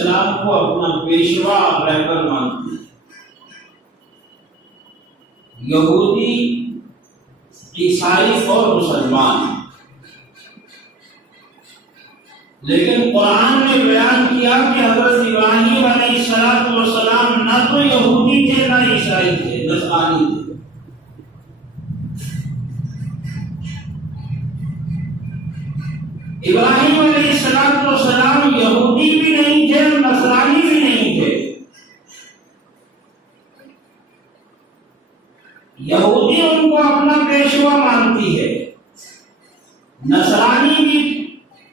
السلام کو اپنا پیشوا رہبر مانتے ہیں۔ یہودی، عیسائی اور مسلمان، لیکن قرآن نے بیان کیا کہ حضرت ابراہیم علیہ السلام نہ تو یہودی تھے نہ عیسائی تھے، نصرانی تھے۔ ابراہیم علیہ السلام یہودی بھی نہیں تھے، نصرانی بھی نہیں تھے۔ یہودی ان کو اپنا پیشوا مانتی ہے، نصرانی بھی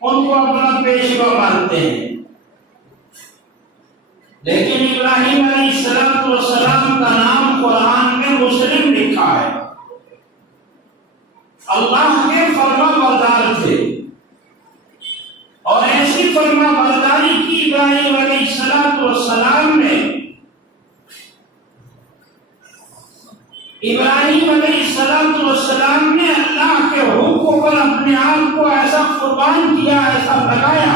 ان کو اپنا پیشوا مانتے ہیں، لیکن ابراہیم علیہ السلام کا نام قرآن میں مسلم لکھا ہے۔ اللہ کے فرما بردار تھے، اور ایسی فرما برداری کی ابراہیم علیہ السلام نے السلام نے اللہ کے حکم پر اپنے آپ کو ایسا قربان کیا، ایسا لگایا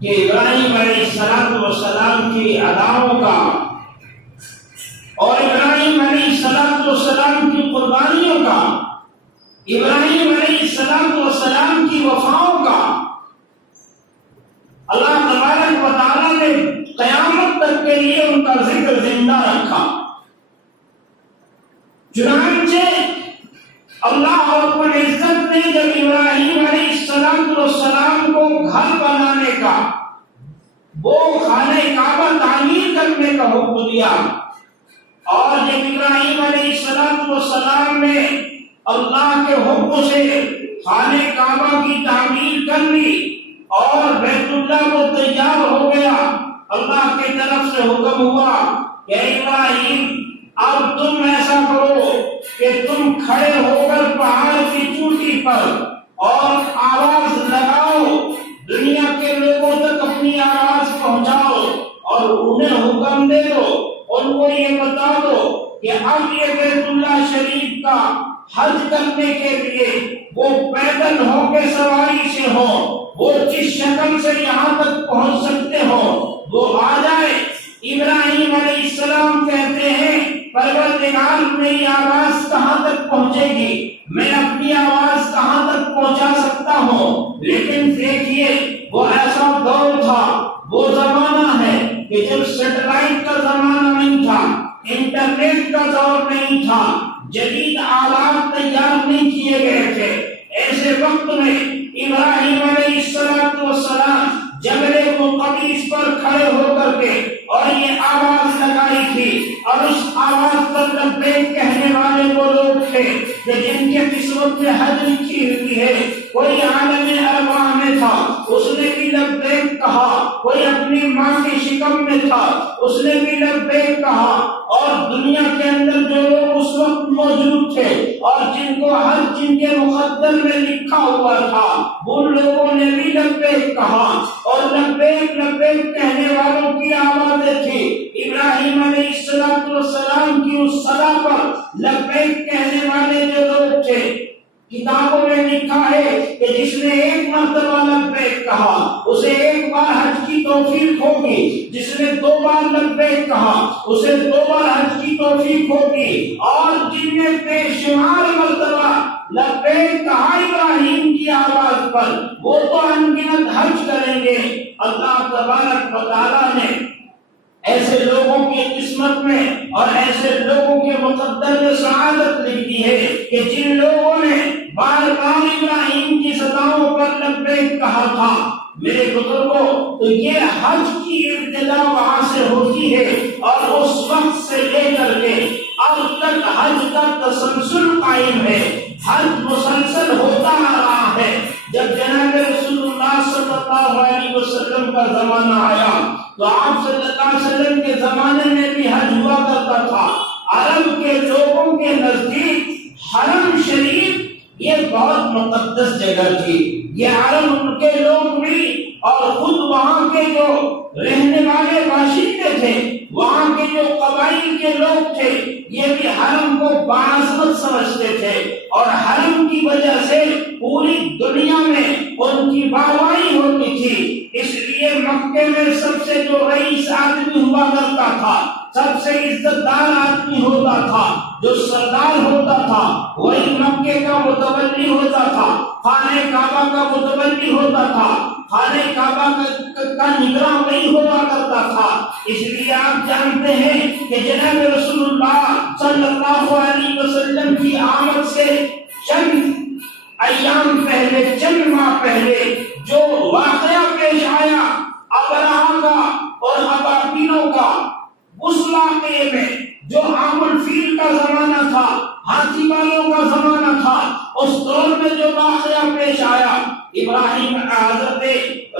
کہ ابراہیم علیہ السلام کی اداؤں کا اور ابراہیم علیہ السلام کی قربانیوں کا، ابراہیم علیہ السلام کی وفاؤں کا اللہ تبارک و تعالیٰ نے قیامت تک کے لیے ان کا ذکر زندہ رکھا۔ چنانچہ اللہ رب العزت نے جب ابراہیم علیہ السلام کو گھر بنانے کا، وہ خانہ کعبہ تعمیر کرنے کا حکم دیا، اور جب ابراہیم علیہ السلام نے اللہ کے حکم سے خانہ کعبہ کی تعمیر کر لی اور بیت اللہ کو تیار ہو گیا، اللہ کی طرف سے حکم ہوا کہ ابراہیم اب تم ایسا کرو کہ تم کھڑے ہو کر پہاڑ کی چوٹی پر اور آواز لگاؤ، دنیا کے لوگوں تک اپنی آواز پہنچاؤ اور انہیں حکم دے دو، ان کو یہ بتا دو کہ اب یہ بیت اللہ شریف کا حج کرنے کے لیے وہ پیدل ہو کے سواری سے ہو، وہ جس شکل سے یہاں تک پہنچ سکتے ہو وہ آ جائے۔ ابراہیم علیہ السلام کہتے ہیں پروردگار میری آواز کہاں تک پہنچے گی، میں اپنی آواز کہاں تک پہنچا سکتا ہوں؟ لیکن دیکھیے وہ ایسا دور تھا، وہ زمانہ ہے کہ جب سیٹلائٹ کا زمانہ نہیں تھا، انٹرنیٹ کا دور نہیں تھا، جدید آلات تیار نہیں کیے گئے تھے، ایسے وقت میں ابراہیم علیہ السلام جبل مقدس پر کھڑے ہو کر کے اور یہ آواز لگائی تھی، اور اس آواز پر لبیک کہنے والے وہ لوگ تھے کہ جن کے قسمت میں حج لکھی ہوئی ہے۔ کوئی عالم ارواح میں تھا، اس نے بھی لبیک کہا، کوئی اپنی ماں کی شکم میں تھا، اس نے بھی لبیک کہا، اور دنیا کے اندر جو لوگ اس وقت موجود تھے اور جن کو حج جن کے مقدر میں لکھا ہوا تھا، ان لوگوں نے بھی لبیک کہا، اور لبیک لبیک کہنے والوں کی آوازیں تھی۔ ابراہیم علیہ السلام کی اس صدا پر لبیک کہنے والے جو لوگ تھے، کتابوں میں لکھا ہے کہ جس نے ایک مرتبہ لبیک کہا اسے ایک بار حج کی توفیق ہوگی، جس نے 2 بار لبیک کہا اسے 2 بار حج کی توفیق ہوگی، اور جن نے بے شمار مرتبہ لبیک کہا ابراہیم کی آواز پر وہ تو انگنت حج کریں گے۔ اللہ تبارک و تعالیٰ نے ایسے لوگوں کی قسمت میں اور ایسے لوگوں کے مقدر میں سعادت لکھی ہے کہ جن لوگوں نے بار بار ابراہیم کی صداؤں پر لبیک کہا تھا۔ میرے بزرگوں، تو یہ حج کی ابتدا وہاں سے ہوتی ہے، اور اس وقت سے لے کر کے اب تک حج کا تسلسل قائم ہے، حج مسلسل ہوتا آ رہا ہے۔ جب جناب رسول اللہ صلی اللہ علیہ وسلم کا زمانہ آیا تو آپ صلی اللہ علیہ وسلم کے زمانے میں بھی حج ہوا کرتا تھا۔ عرب کے لوگوں کے نزدیک حرم شریف یہ بہت مقدس جگہ تھی، یہ عرب ان کے لوگ بھی اور خود وہاں کے جو رہنے والے باشندے تھے، وہاں کے جو قبائل کے لوگ تھے، یہ بھی حرم کو بعظمت سمجھتے تھے، اور حرم کی وجہ سے پوری دنیا میں ان کی واہواہی ہوتی تھی۔ اس لیے مکے میں سب سے جو رئیس آدمی ہوا کرتا تھا، سب سے عزت دار آدمی ہوتا تھا، جو سردار ہوتا تھا، وہی مکے کا متولی ہوتا تھا، خانہ کعبہ کا متولی ہوتا تھا، خانہ کعبہ کا نگراں وہی ہوا کرتا تھا۔ اس لیے آپ جانتے ہیں کہ جناب رسول اللہ صلی اللہ علیہ وسلم کی آمد سے چند ایام پہلے، چند ماہ پہلے جو واقعہ پیش آیا ابرہہ کا اور ابابیلوں کا، اس واقعے میں جو عام الفیل کا زمانہ تھا، ہاتھی والوں کا زمانہ تھا، اس دور میں جو واقعہ پیش آیا، ابراہیم حضرت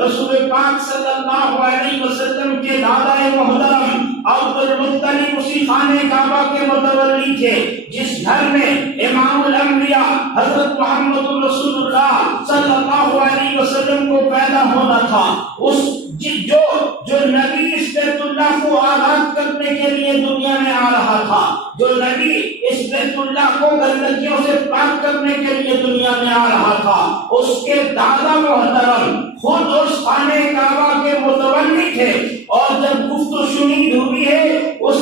رسول پاک صلی اللہ علیہ وسلم کے دادا محترم عبد المطلب اسی خانہ کعبہ کے متولی تھے، جس گھر میں امام الانبیاء حضرت محمد رسول اللہ صلی اللہ علیہ وسلم کو پیدا ہونا تھا۔ اس جو نبی اس بیت اللہ کو آباد کرنے کے لیے دنیا میں آ رہا تھا، جو نبی اس بیت اللہ کو گندگیوں سے پاک کرنے کے لیے دنیا میں آ رہا تھا، اس کے دادا محترم خود اس خانہ کعبہ کے متولی تھے۔ اور جب گفت و شنید ہوئی ہے اس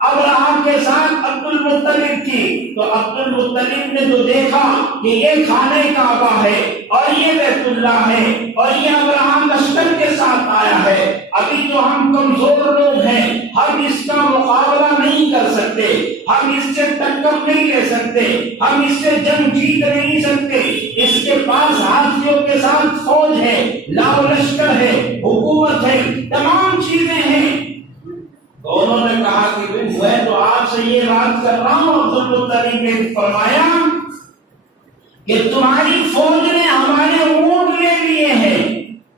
ابرہہ کے ساتھ عبد المطلب کی، تو عبد المطلب نے تو دیکھا کہ یہ خانہ کعبہ ہے اور یہ بیت اللہ ہے اور یہ ابرہہ لشکر کے ساتھ آیا ہے، ابھی تو ہم کمزور لوگ ہیں، ہم اس کا مقابلہ نہیں کر سکتے، ہم اس سے ٹکر نہیں لے سکتے، ہم اس سے جنگ جیت نہیں سکتے، اس کے پاس ہاتھیوں کے ساتھ فوج ہے، لاؤ لشکر ہے، حکومت ہے، تمام چیزیں ہیں۔ تو انہوں نے کہا کہ میں تو آپ سے یہ بات کر رہا ہوں۔ عبد المطلب نے فرمایا کہ تمہاری فوج نے ہمارے اونٹ لے لیے ہیں،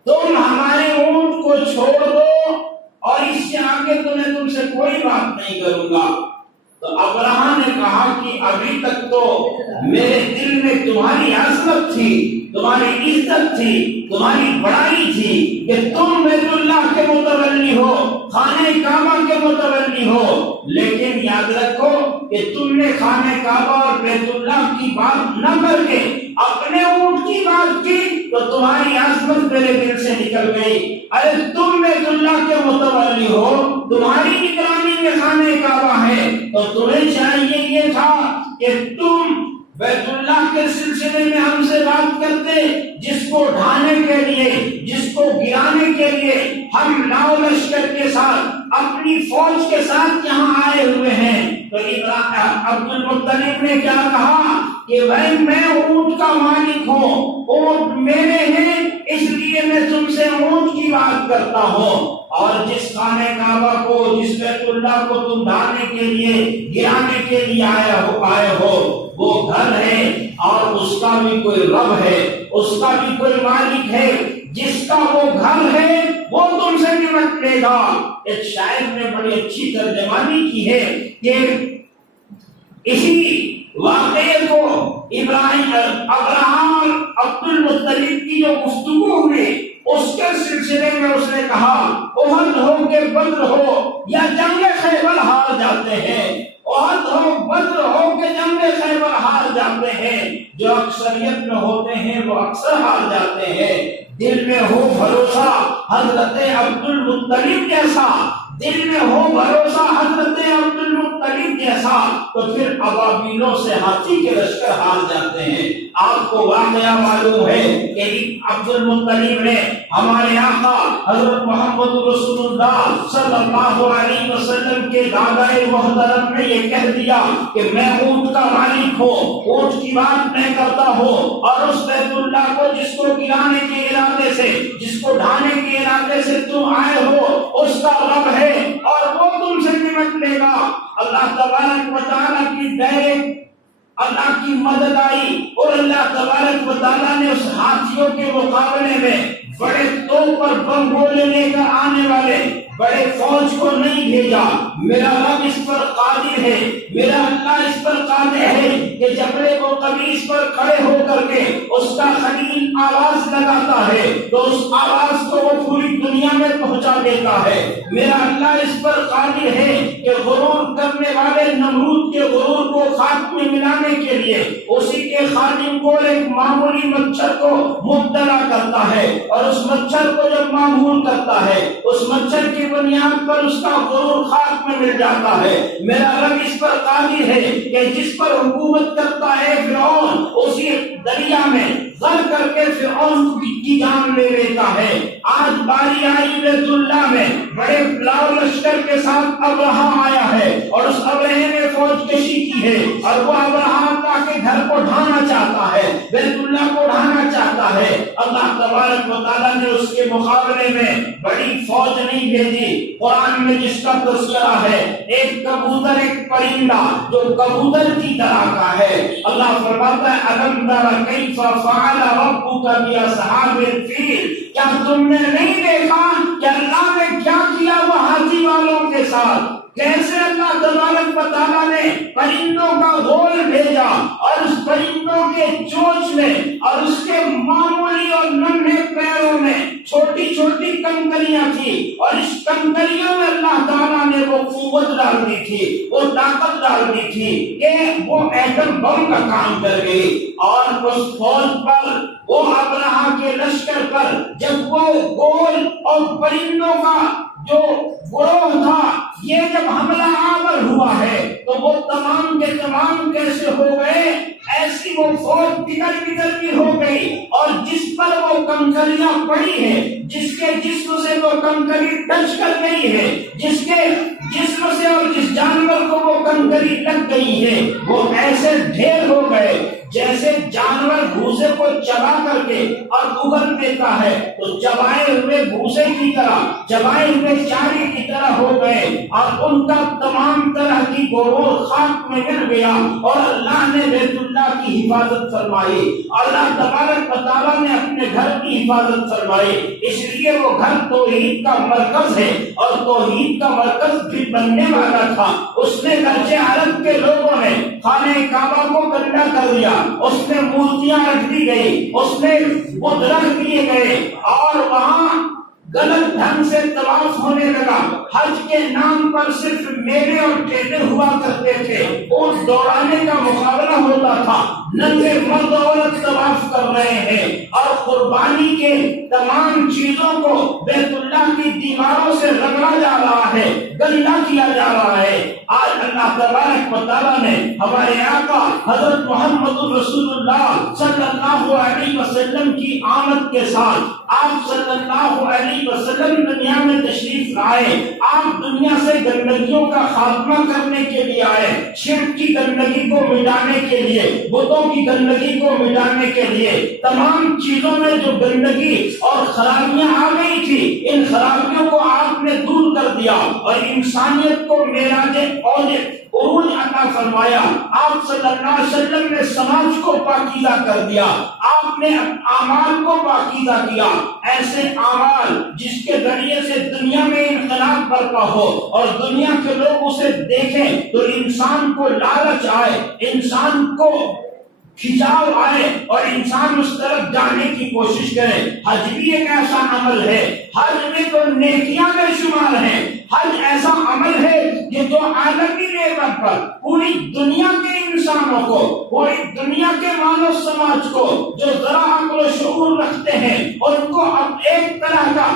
تم ہمارے اونٹ کو چھوڑ دو اور اس سے آگے تم سے کوئی بات نہیں کروں گا۔ تو ابرہہ نے کہا کہ ابھی تک تو میرے دل میں تمہاری عظمت تھی، تمہاری عزت تھی، تمہاری بڑائی تھی کہ تم بیت اللہ کے متولی ہو، خانہ کعبہ کے متولی ہو، لیکن یاد رکھو کہ تم نے خانہ کعبہ اور بیت اللہ کی بات نہ کر کے اپنے اونٹ کی بات کی تو تمہاری عظمت میرے دل سے نکل گئی۔ ارے تم بیت اللہ کے متولی ہو، تمہاری نگرانی میں خانہ کعبہ ہے، تو تمہیں چاہیے یہ تھا کہ تم بیت اللہ کے سلسلے میں ہم سے بات کرتے، جس کو ڈھانے کے لیے، جس کو گرانے کے لیے ہم لاؤ لشکر کے ساتھ اپنی فوج کے ساتھ یہاں آئے ہوئے ہیں۔ تو عبد المطلب نے کیا کہا کہ بھائی میں اونٹ کا مالک ہوں، اونٹ میرے ہیں، اس لیے میں تم سے اونٹ کی بات کرتا ہوں، اور جس خانہ کعبہ کو، جس بیت اللہ کو تم ڈھانے کے لیے، گرانے کے لیے آئے ہو، وہ گھر ہے اور اس کا بھی کوئی رب ہے، اس کا بھی کوئی مالک ہے، جس کا وہ گھر ہے وہ تم سے نمٹ لے گا۔ ایک شاعر نے بڑی اچھی ترجمانی کی ہے کہ اسی واقعے کو ابرہہ اور عبد المطلب کی جو گفتگو ہوئی اس کے سلسلے میں اس نے کہا احد ہو کہ بدر ہو یا جنگ خیبر ہار جاتے ہیں، احد ہو بدر ہو کہ جنگ خیبر ہار جاتے ہیں، جو اکثریت میں ہوتے ہیں وہ اکثر ہار جاتے ہیں۔ دل میں ہو بھروسہ حضرت عبد المطلب جیسا، دل میں ہو بھروسہ حضرت عبد المطلب جیسا، تو پھر ابابیلوں سے ہاتھی کے لشکر ہار جاتے ہیں۔ آپ کو واقعہ معلوم ہے کہ عبد المطلب نے ہمارے آقا حضرت محمد رسول اللہ صلی اللہ علیہ وسلم کے دادا محترم نے یہ کہہ دیا کہ میں اونٹ کا مالک ہوں، اونٹ کی بات میں کرتا ہوں، اور اس بیت اللہ کو جس کو گرانے کے ارادے سے، جس کو ڈھانے کے ارادے سے تم آئے ہو، اس کا رب ہے اور وہ تم سے نمٹ لے گا۔ اللہ تبارک و تعالیٰ کی ڈائریکٹ اللہ کی مدد آئی اور اللہ تبارک و تعالیٰ نے اس ہاتھیوں کے مقابلے میں بڑے طور پر بم گولے لے کر آنے والے، بڑے فوج کو نہیں بھیجا، میرا رب اس پر قادر ہے، میرا اللہ اس پر قادر ہے کہ جبڑے کو قمیص پر کھڑے ہو کر کے اس کا خلیل آواز لگاتا ہے تو اس آواز کو وہ پوری دنیا میں پہنچا دیتا ہے۔ میرا اللہ اس پر قادر ہے کہ غرور کرنے والے نمرود کے غرور کو خاک میں ملانے کے لیے اسی کے خادم کو ایک معمولی مچھر کو مبتلا کرتا ہے، اور اس مچھر کو جب معمول کرتا ہے اس مچھر کی بنیاد پر اس کا غرور خاک میں مل جاتا ہے۔ میرا رب اس پر قادر ہے کہ جس پر حکومت کرتا ہے فرعون اسی دریا میں غرق کر کے فرعون کی جان لے لیتا ہے۔ آج باری آئی بیت اللہ میں بڑے لاؤ لشکر کے ساتھ ابرہا آیا ہے اور اس ابرہے نے فوج کشی کی ہے، اور وہ ابرہا کے گھر کو ڈھانا چاہتا ہے، بیت اللہ کو ڈھانا چاہتا ہے۔ اللہ تبارک و تعالیٰ نے اس کے مقابلے میں بڑی فوج نہیں بھیجی۔ قرآن میں جس کا تذکرہ ہے ایک کبوتر، ایک پرندہ جو کبوتر کی طرح کا ہے، اللہ فرماتا ہے الم تر کیف فعل ربک باصحاب الفیل، کیا تم نے نہیں دیکھا کہ اللہ نے کیا کیا وہ ہاتھی والوں کے ساتھ؟ کیسے اللہ تبارک و تعالیٰ نے پرندوں کا غول بھیجا اور اس پرندوں کے چونچ میں اور اس کے معمولی اور ننھے پیروں میں چھوٹی چھوٹی کنکریاں تھی، اور اس کنکریوں میں اللہ تعالیٰ نے وہ قوت ڈال دی تھی، وہ طاقت ڈال دی تھی کہ وہ ایٹم بم کا کام کر گئی۔ اور اس فوج پر، وہ ابرہا کے لشکر پر جب وہ غول اور پرندوں کا جو گروہ تھا یہ جب حملہ آور ہوا ہے تو وہ تمام کے تمام کیسے ہو گئے؟ ایسی وہ فوج بگڑ بھی ہو گئی، اور جس پر وہ کنکریاں پڑی ہے، جس کے جسم سے وہ کنکری ٹچ کر گئی ہے، جس کے جسم سے اور جس جانور کو وہ کنکری لگ گئی ہے، وہ ایسے ڈھیر ہو گئے جیسے جانور بھوسے کو چبا کر کے اور اگل دیتا ہے تو چبائے ہوئے بھوسے کی طرح، چبائے ہوئے چارے کی طرح ہو گئے، اور ان کا تمام طرح کی گروہ خاک میں گر گیا، اور اللہ نے بیت اللہ کی حفاظت فرمائی، اللہ تبارک و تعالیٰ نے اپنے گھر کی حفاظت فرمائی۔ اس لیے وہ گھر توحید کا مرکز ہے، اور توحید کا مرکز بھی بننے والا تھا۔ اس نے گرچہ عرب کے لوگوں نے خانہ کعبہ کو گندا کر دیا، اس میں مورتیاں رکھ دی گئی، اس میں بت رکھ دیے گئے، اور وہاں غلط ڈھنگ سے طواف ہونے لگا۔ حج کے نام پر صرف میلے اور ٹھیلے ہوا کرتے تھے، اونٹ دوڑانے کا مقابلہ ہوتا تھا، ننگے مرد عورت طواف کر رہے ہیں، اور قربانی کے تمام چیزوں کو بیت اللہ کی دیواروں سے رگڑا جا رہا ہے، گندا کیا جا رہا ہے۔ آج اللہ تبارک و تعالیٰ نے ہمارے آقا حضرت محمد رسول اللہ صلی اللہ علیہ وسلم کی آمد کے ساتھ آپ صلی اللہ علیہ وسلم دنیا میں تشریف لائے۔ آپ دنیا سے گندگیوں کا خاتمہ کرنے کے لیے آئے، شرک کی گندگی کو مٹانے کے لیے، بتوں کی گندگی کو مٹانے کے لیے، تمام چیزوں میں جو گندگی اور خرابیاں آ گئی تھی ان خرابیوں کو آپ نے دور کر دیا، اور انسانیت کو معراج عروج عطا فرمایا۔ آپ صلی اللہ علیہ وسلم نے سماج کو پاکیزہ کر دیا، آپ نے اعمال کو پاکیزہ کیا، ایسے اعمال جس کے ذریعے سے دنیا میں انقلاب برپا ہو اور دنیا کے لوگ اسے دیکھیں تو انسان کو لالچ آئے، انسان کو کھچاؤ آئے اور انسان اس طرف جانے کی کوشش کرے۔ حج بھی ایک ایسا عمل ہے، حج میں تو نیکیاں میں شمار ہیں، حج ایسا عمل ہے کہ جو عالمی لیول پر پوری دنیا کے انسانوں کو، پوری دنیا کے مانو سماج کو جو ذرا عقل و شعور رکھتے ہیں اور ان کو اب ایک طرح کا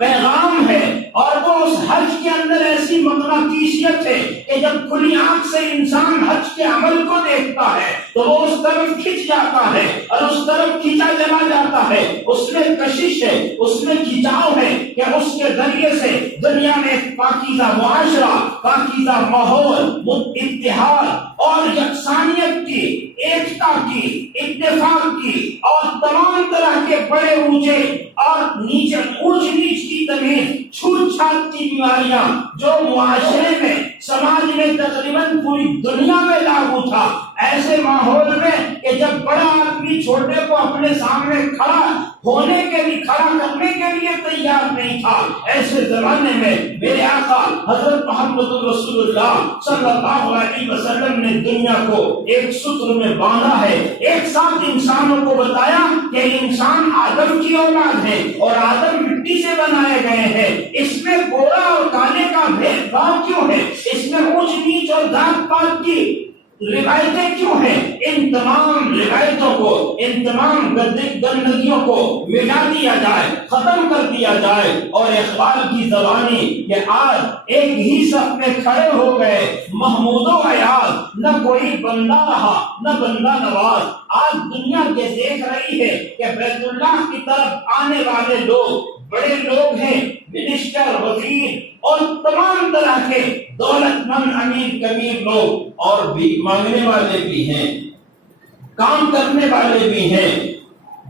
پیغام ہے، اور وہ اس حج کے اندر ایسی مقناطیسیت ہے کہ جب کھلی آنکھ سے انسان حج کے عمل کو دیکھتا ہے تو وہ اس طرف کھنچ جاتا ہے اور اس طرف کھینچا چلا جاتا ہے۔ اس میں کشش ہے، اس میں کھچاؤ ہے کہ اس کے ذریعے سے دنیا میں ایک پاکیزہ معاشرہ، پاکیزہ ماحول، اتحاد اور یکسانیت کی، ایکتا کی، اتفاق کی، اور تمام طرح کے بڑے اونچے اور نیچے، اونچ نیچ کی تمیز، چھوٹ چھات کی بیماریاں جو معاشرے میں سماج میں تقریباً پوری دنیا میں لاگو تھا۔ ایسے ماحول میں کہ جب بڑا آدمی چھوٹے کو اپنے سامنے کھڑا ہونے کے لیے، کھڑا کرنے کے لیے تیار نہیں تھا، ایسے زمانے میں میرے آقا حضرت محمد رسول اللہ صلی اللہ علیہ وسلم نے دنیا کو ایک سوتر میں باندھا ہے، ایک ساتھ انسانوں کو بتایا کہ انسان آدم کی اولاد ہے اور آدم مٹی سے بنائے گئے ہیں، اس میں گورا اور کالے کا بھید بھاؤ کیوں ہے، اس میں اونچ نیچ اور ذات پات کی روایتیں کیوں ہیں؟ ان تمام روایتوں کو، ان تمام گندگیوں کو مٹا دیا جائے، ختم کر دیا جائے، اور اقبال کی زبانی کہ آج ایک ہی صف میں کھڑے ہو گئے محمود و ایاز، نہ کوئی بندہ رہا نہ بندہ نواز۔ آج دنیا کے دیکھ رہی ہے کہ بیت اللہ کی طرف آنے والے لوگ بڑے لوگ ہیں، منسٹر، وزیر اور تمام طرح کے دولت مند امیر کبیر لوگ، اور بھی مانگنے والے بھی ہیں، کام کرنے والے بھی ہیں،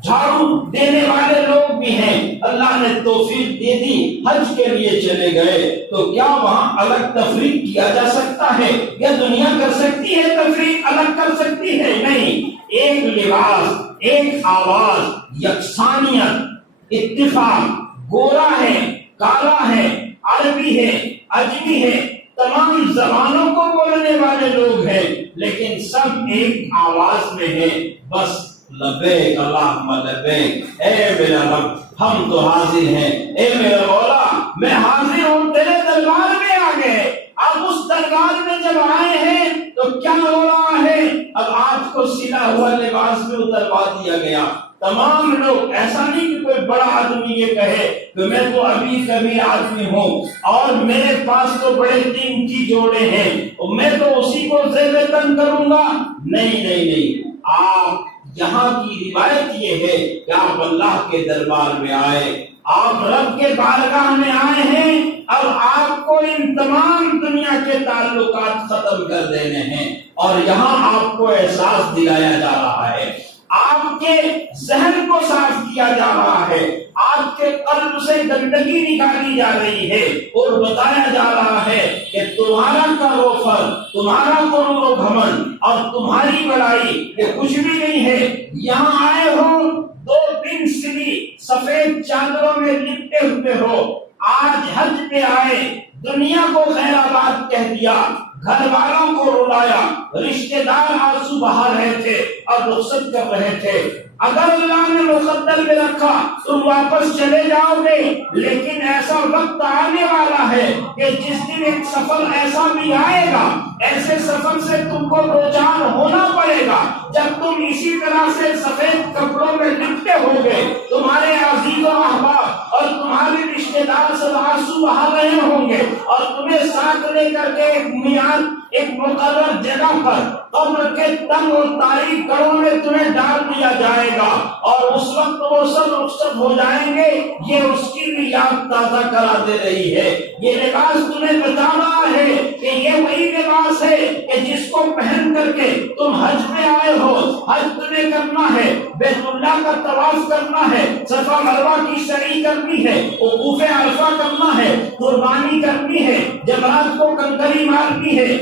جھاڑو دینے والے لوگ بھی ہیں۔ اللہ نے توفیق دے دی، حج کے لیے چلے گئے، تو کیا وہاں الگ تفریق کیا جا سکتا ہے؟ یا دنیا کر سکتی ہے تفریق، الگ کر سکتی ہے؟ نہیں، ایک لباس، ایک آواز، یکسانیت، اتفاق، گورا ہے، کالا ہے، عربی ہے، عجمی ہے، تمام زبانوں کو بولنے والے لوگ ہیں، لیکن سب ایک آواز میں ہیں، بس لبیک اللہم لبیک، اے میرا رب ہم تو حاضر ہیں، اے میرا مولا میں حاضر ہوں، تیرے دربار میں آ گئے۔ اب اس دربار میں جب آئے ہیں تو کیا ہو رہا ہے؟ اب آپ کو سلا ہوا لباس میں اتروا دیا گیا۔ تمام لوگ، ایسا نہیں کہ کوئی بڑا آدمی یہ کہے کہ میں تو ابھی کبھی آدمی ہوں اور میرے پاس تو بڑے قیمتی جوڑے ہیں اور میں تو اسی کو زیب تن کروں گا۔ نہیں نہیں نہیں، آپ یہاں کی روایت یہ ہے کہ آپ اللہ کے دربار میں آئے، آپ رب کے بارگاہ میں آئے ہیں، اب آپ کو ان تمام دنیا کے تعلقات ختم کر دینے ہیں، اور یہاں آپ کو احساس دلایا جا رہا ہے، آپ کے ذہن کو صاف کیا جا رہا ہے، آپ کے قلب سے گندگی نکالی جا رہی ہے، اور بتایا جا رہا ہے کہ تمہارا کروفر، تمہارا غرور و گھمنڈ اور تمہاری بڑائی یہ کچھ بھی نہیں ہے۔ یہاں آئے ہو، دو دن سلی سفید چادروں میں لپٹے ہوئے ہو، آج حج پہ آئے، دنیا کو خیر آباد کہہ دیا، گھر والوں کو رلایا، رشتہ دار آنسو بہا رہے تھے اور رخصت کر رہے تھے۔ اگر اللہ نے مقدر میں رکھا تم واپس چلے جاؤ گے، لیکن ایسا وقت آنے والا ہے کہ جس دن ایک سفر ایسا بھی آئے گا، ایسے سفر سے تم کو دوچار ہونا پڑے گا، جب تم اسی طرح سے سفید کپڑوں میں لپٹے ہو گے، تمہارے عزیز و احباب اور تمہارے رشتہ دار سب آنسو بہا رہے ہوں گے، اور تمہیں ساتھ لے کر کے ایک مقرر جگہ پر قبر کے تنگ اور تاریک گڑھوں میں تمہیں ڈال دیا جائے گا، اور اس وقت وہ سب رخصت ہو جائیں گے۔ یہ اس کی بھی یاد تازہ کرا دے رہی ہے۔ یہ لباس تمہیں بتا رہا ہے کہ یہ وہی لباس ہے کہ جس کو پہن کر کے تم حج میں آئے ہو۔ حج تمہیں کرنا ہے، بیت اللہ کا طواف کرنا ہے، صفا مروہ کی سعی کرنی ہے، وقوف عرفہ کرنا ہے، قربانی کرنی ہے، جمرات کو کنکری مارنی ہے۔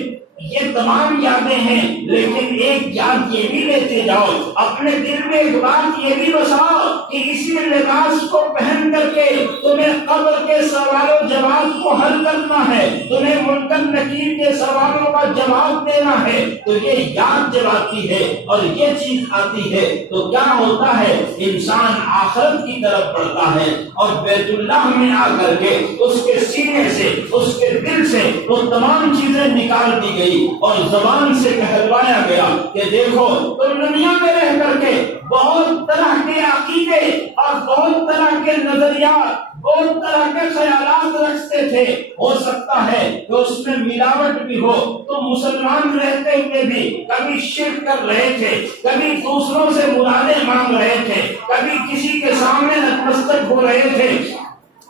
یہ تمام یادیں ہیں، لیکن ایک یاد یہ بھی لیتے جاؤ، اپنے دل میں ایک بات یہ بھی بساؤ کہ اسی لباس کو پہن کر کے تمہیں قبر کے سوال و جواب کو حل کرنا ہے، تمہیں منکر نکیر کے سوالوں کا جواب دینا ہے۔ تو یہ یاد جب آتی ہے اور یہ چیز آتی ہے تو کیا ہوتا ہے؟ انسان آخرت کی طرف بڑھتا ہے، اور بیت اللہ میں آ کر کے اس کے سینے سے، اس کے دل سے وہ تمام چیزیں نکال دی گئی اور زبان سے کہلوایا گیا کہ دیکھو تم دنیا میں رہ کر کے بہت طرح کے عقیدے اور بہت طرح کے نظریات، بہت طرح کے خیالات رکھتے تھے، ہو سکتا ہے کہ اس میں ملاوٹ بھی ہو، تم مسلمان رہتے ہوئے بھی کبھی شرک کر رہے تھے، کبھی دوسروں سے مرادیں مانگ رہے تھے، کبھی کسی کے سامنے نتمستک ہو رہے تھے،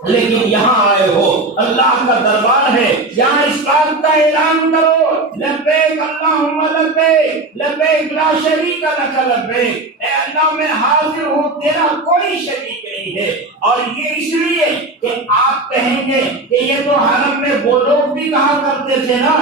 لیکن یہاں آئے ہو، اللہ کا دربار ہے، یہاں اس بات کا اعلان کرو لبیک اللہم لبیک لبیک لا شریک لک لبیک، اے اللہ میں حاضر ہوں، تیرا کوئی شریک نہیں ہے۔ اور یہ اس لیے کہ آپ کہیں گے کہ یہ تو حرم میں وہ لوگ بھی کہا کرتے تھے نا،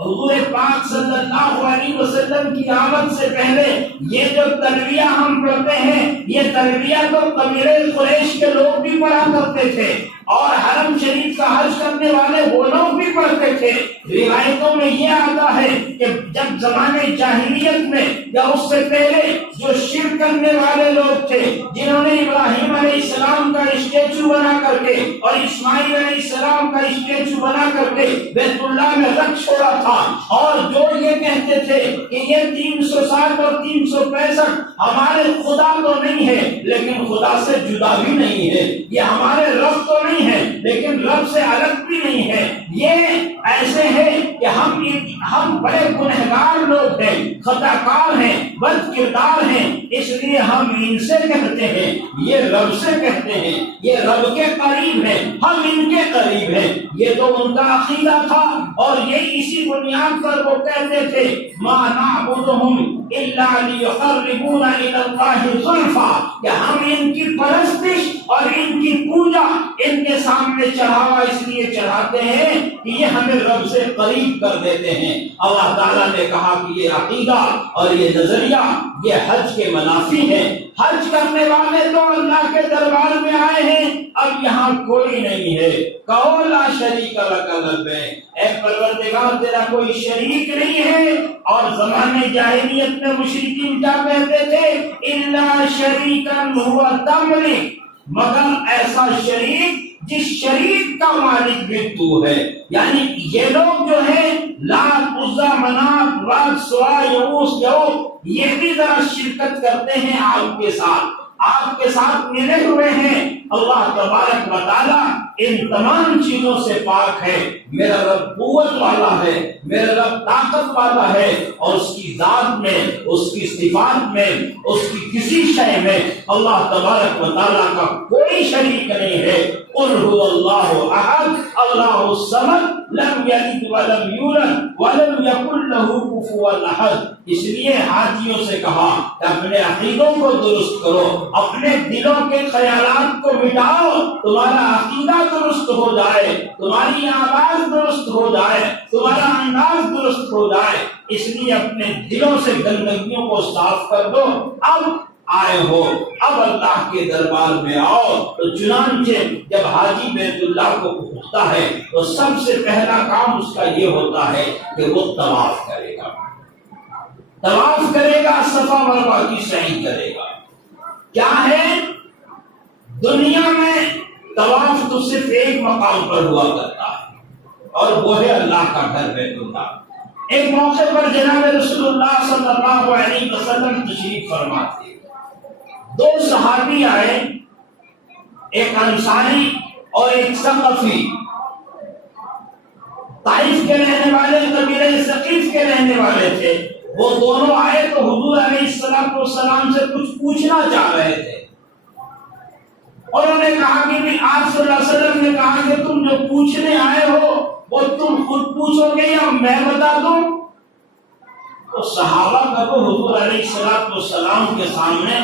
حضور پاک صلی اللہ علیہ وسلم کی آمد سے پہلے یہ جو تلبیہ ہم پڑھتے ہیں، یہ تلبیہ تو قبیلہ قریش کے لوگ بھی پڑھا کرتے تھے، اور حرم شریف کا حج کرنے والے وہ لوگ بھی پڑھتے تھے۔ روایتوں میں یہ آتا ہے کہ جب زمانے جاہلیت میں یا اس سے پہلے جو شرک کرنے والے لوگ تھے، جنہوں نے ابراہیم علیہ السلام کا اسٹیچو بنا کر کے اور اسماعیل علیہ السلام کا اسٹیچو بنا کر کے بیت اللہ میں رکھ چھوڑا تھا، اور جو یہ کہتے تھے کہ یہ 360 اور 365 ہمارے خدا تو نہیں ہے لیکن خدا سے جدا بھی نہیں ہے، یہ ہمارے رب تو نہیں ہے لیکن رب سے الگ بھی نہیں ہے، یہ ایسے ہے کہ ہم بڑے گنہگار لوگ ہیں، خطا کار ہیں، بد کردار ہیں، اس لیے ہم ان سے کہتے ہیں، یہ رب سے کہتے ہیں، یہ رب کے قریب ہیں، ہم ان کے قریب ہیں۔ یہ تو ان کا عقیدہ تھا، اور یہ اسی بنیاد پر وہ کہتے تھے ما نعبدهم الا ليقربونا الى الله زلفى، کہ ہم ان کی پرستش اور ان کی پوجا ان کے سامنے چڑھاوا اس لیے چڑھاتے ہیں کہ یہ ہمیں رب سے قریب کر دیتے ہیں۔ اللہ تعالیٰ نے کہا کہ یہ عقیدہ اور یہ نظریہ یہ حج کے منافی ہے، حج کرنے والے تو اللہ کے دربار میں آئے ہیں، اب یہاں کوئی نہیں ہے، کہو لا شریک لک لبیک، اے پروردگار تیرا کوئی شریک نہیں ہے۔ اور زمانے جاہلیت میں مشرکین کیا کہتے تھے؟ الا شریکا هو تملک، مگر ایسا شریک جس شریک کا مالک بھی تو ہے۔ یعنی یہ لوگ جو ہیں لات عزا منات رات سوا یغوث یعوق، یہ بھی ذرا شرکت کرتے ہیں آپ کے ساتھ ملے ہوئے ہیں۔ اللہ تبارک و تعالیٰ ان تمام چیزوں سے پاک ہے، میرا رب قوت والا ہے، میرا رب طاقت والا ہے، اور اس کی ذات میں، اس کی صفات میں، اس کی کسی شے میں اللہ تبارک و تعالیٰ کا کوئی شریک نہیں ہے۔ قل هو اللہ احد اللہ الصمد لم یلد ولم یولد ولم یکن له کفوا احد۔ اس لیے حاجیوں سے کہا کہ اپنے عقیدوں کو درست کرو، اپنے دلوں کے خیالات کو مٹاؤ، تمہارا عقیدہ درست ہو جائے، تمہاری آواز درست ہو جائے، تمہارا انداز درست ہو جائے۔ اس لیے اپنے دلوں سے گندگیوں کو صاف کر دو۔ اب آئے ہو، اب اللہ کے دربار میں آؤ۔ تو چنانچہ جب حاجی بیت اللہ کو پہنچتا ہے تو سب سے پہلا کام اس کا یہ ہوتا ہے کہ وہ طواف کرے گا، طواف کرے گا، صفا مروہ کی سعی کرے گا۔ کیا ہے دنیا میں طواف تو صرف ایک مقام پر ہوا کرتا ہے، اور وہ ہے اللہ کا گھر بیت اللہ۔ ایک موقع پر جناب رسول اللہ صلی اللہ علیہ وسلم تشریف فرما تھے، دو صحابی آئے، ایک انصاری اور ایک ثقفی، طائف کے رہنے والے، قبیلہ ثقیف کے رہنے والے تھے۔ وہ دونوں آئے تو حضور علیہ السلام سے کچھ پوچھنا چاہ رہے تھے، اور انہوں نے کہا کہ آپ صلی اللہ علیہ وسلم نے کہا کہ تم جو پوچھنے آئے ہو وہ تم خود پوچھو گے یا میں بتا دوں؟ تو صحابہ کا تو حضور علیہ السلام کے سامنے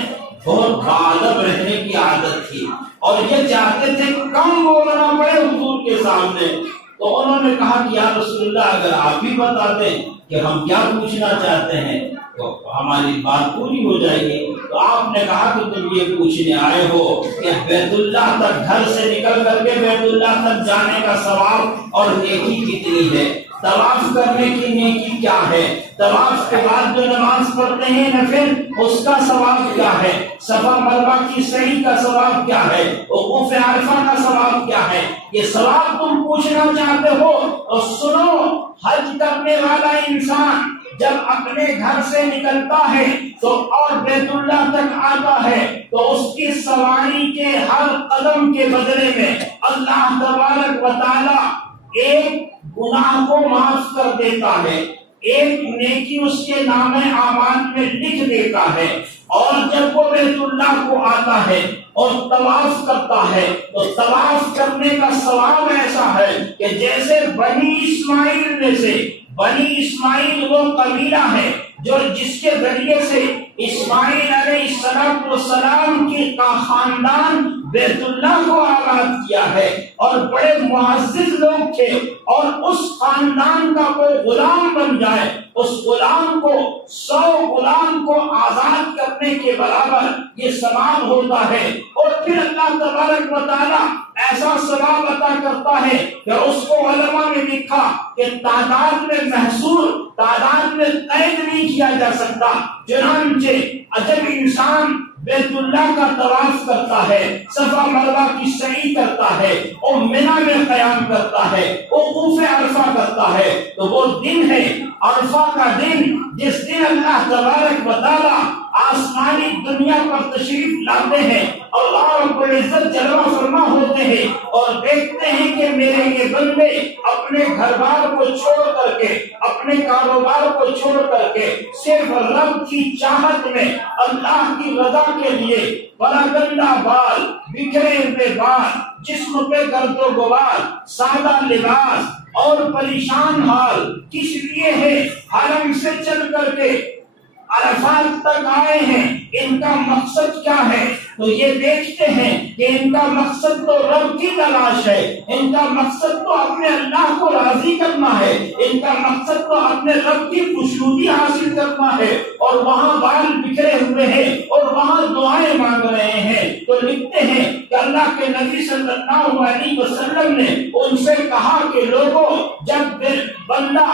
بہت باادب رہنے کی عادت تھی، اور یہ چاہتے تھے کم بولنا پڑے حضور کے سامنے۔ تو انہوں نے کہا کہ یا رسول اللہ اگر آپ ہی بتا دیں کہ ہم کیا پوچھنا چاہتے ہیں تو ہماری بات پوری ہو جائے گی۔ تو آپ نے کہا کہ تم یہ پوچھنے آئے ہو کہ بیت اللہ تک گھر سے نکل کر کے بیت اللہ تک جانے کا ثواب اور نیکی کتنی ہے، طواف کرنے کی نیکی کیا ہے، طواف کے بعد جو نماز پڑھتے ہیں نفل اس کا ثواب کیا ہے، صفا مروہ کی سعی کا ثواب کیا ہے، وقوف عرفہ کا ثواب کیا ہے، یہ ثواب تم پوچھنا چاہتے ہو؟ اور سنو، حج کرنے والا انسان جب اپنے گھر سے نکلتا ہے تو اور بیت اللہ تک آتا ہے تو اس کی سواری کے ہر قدم کے بدلے میں اللہ تبارک و تعالی ایک گناہ کو معاف کر دیتا ہے، ایک نیکی اس کے نام اعمال میں لکھ دیتا ہے۔ اور جب وہ بیت اللہ کو آتا ہے اور طواف کرتا ہے تو طواف کرنے کا ثواب ایسا ہے کہ جیسے بنی اسماعیل میں سے، بنی اسماعیل وہ قبیلہ ہے جو جس کے ذریعے سے اسماعیل علیہ السلام کی کا خاندان بیت اللہ کو آباد کیا ہے، اور بڑے معزز لوگ تھے، اور اس خاندان کا کوئی غلام بن جائے، اس غلام کو 100 غلام کو آزاد کرنے کے برابر یہ ثواب ہوتا ہے۔ اور پھر اللہ تبارک و تعالی ایسا ثواب عطا کرتا ہے کہ اس کو علماء نے لکھا کہ تعداد میں محصور، تعداد میں قید نہیں کیا جا سکتا۔ چنانچہ جب انسان بیت اللہ کا طواف کرتا ہے، صفا مروہ کی سعی کرتا ہے، اور منی میں قیام کرتا ہے، وقوف عرفہ کرتا ہے، تو وہ دن ہے عرفہ کا دن، جس دن اللہ تبارک و تعالی آسمانی دنیا پر تشریف لاتے ہیں، اللہ رب العزت جلوہ فرما ہوتے ہیں اور دیکھتے ہیں کہ میرے یہ بندے اپنے گھر بار کو چھوڑ کر کے، اپنے کاروبار کو چھوڑ کر کے صرف رب کی چاہت میں، اللہ کی رضا کے لیے پراگندہ بال، بکھرے ہوئے بال، جسم پہ گرد و غبار، سادہ لباس اور پریشان حال کس لیے ہے؟ حرم سے چل کر کے عرفات تک آئے ہیں، ان کا مقصد کیا ہے؟ تو یہ دیکھتے ہیں کہ ان کا مقصد تو رب کی تلاش ہے، ان کا مقصد تو اپنے اللہ کو راضی کرنا ہے، ان کا مقصد تو اپنے رب کی خوشنودی حاصل کرنا ہے، اور وہاں بال بکھرے ہوئے ہیں اور وہاں دعائیں مانگ رہے ہیں۔ تو لکھتے ہیں کہ اللہ کے نبی صلی اللہ علیہ وسلم نے ان سے کہا کہ لوگوں، جب بندہ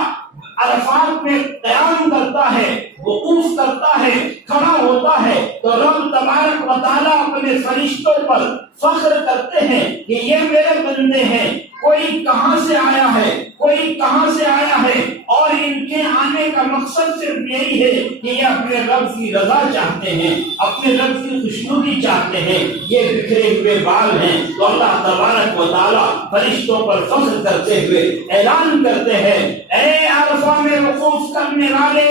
عرفات میں قیام کرتا ہے، وقوف کرتا ہے، کھڑا ہوتا ہے، تو رب تبارک و تعالیٰ اپنے فرشتوں پر فخر کرتے ہیں کہ یہ میرے بندے ہیں، کوئی کہاں سے آیا ہے، کوئی کہاں سے آیا ہے، اور ان کے آنے کا مقصد صرف یہی ہے کہ یہ اپنے رب کی رضا چاہتے ہیں، اپنے رب کی خوشنودی چاہتے ہیں، یہ بکھرے ہوئے بال ہیں۔ تو اللہ تبارک و تعالیٰ فرشتوں پر فخر کرتے ہوئے اعلان کرتے ہیں، اے عرفہ میں وقوف کرنے والے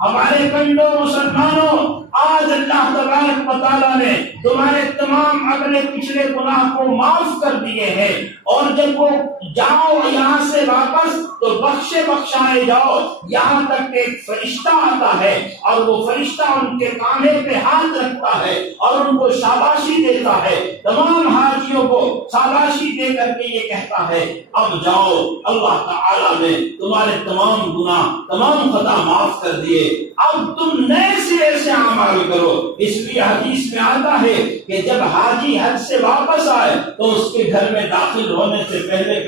ہمارے بندوں مسلمانوں، آج اللہ تبارک و تعالیٰ نے تمہارے تمام اگلے پچھلے گناہ کو معاف کر دیے ہیں، اور جب وہ جاؤ یہاں سے واپس تو بخشائے جاؤ، یہاں تک کہ ایک فرشتہ آتا ہے اور وہ فرشتہ ان کے کاندھے پہ ہاتھ رکھتا ہے اور ان کو شاباشی دیتا ہے، تمام حاجیوں کو شاباشی دے کر کے یہ کہتا ہے اب جاؤ، اللہ تعالیٰ نے تمہارے تمام گناہ، تمام خطا معاف کر دیے، اب تم نئے سرے سے اعمال کرو۔ اس لیے حدیث میں آتا ہے کہ جب حاجی حج سے واپس آئے تو اس کے گھر میں داخل ہونے سے پہلے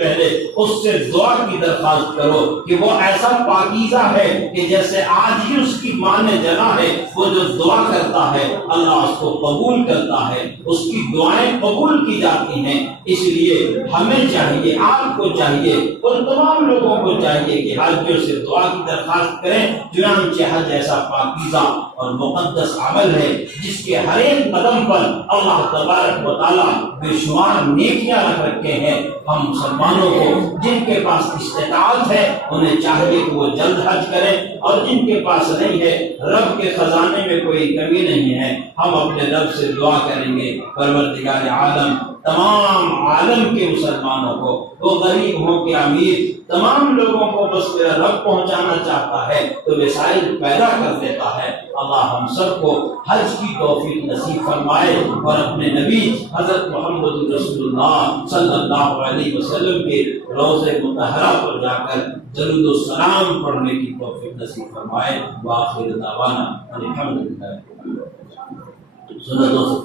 اس سے دعا کی درخواست کرو کہ وہ ایسا پاکیزہ ہے کہ جیسے آج ہی اس کی ماں نے جنا ہے، وہ جو دعا کرتا ہے اللہ اس کو قبول کرتا ہے، اس کی دعائیں قبول کی جاتی ہیں۔ اس لیے ہمیں چاہیے، آپ کو چاہیے، اور تمام لوگوں کو چاہیے کہ حاجیوں سے دعا کی درخواست کریں۔ چنانچہ حج ایسا پاکیزہ اور مقدس عمل ہے جس کے ہر ایک قدم پر اللہ تبارک و تعالیٰ بے شمار نیکیاں رکھ رکھے ہیں۔ ہم مسلمانوں کو جن کے پاس استطاعت ہے انہیں چاہیے کہ وہ جلد حج کریں، اور جن کے پاس نہیں ہے، رب کے خزانے میں کوئی کمی نہیں ہے، ہم اپنے رب سے دعا کریں گے پروردگار عالم تمام عالم کے مسلمانوں کو، وہ غریب ہوں کہ امیر، تمام لوگوں کو بس میرا رب پہنچانا چاہتا ہے تو وسائل پیدا کر دیتا ہے۔ اللہ ہم سب کو حج کی توفیق نصیب فرمائے اور اپنے نبی حضرت محمد رسول اللہ صلی اللہ علیہ وسلم کے روضہ مطہرہ پر جا کر درود و سلام پڑھنے کی توفیق نصیب فرمائے۔ وآخر دعوانا الحمدللہ۔ سنتوں سے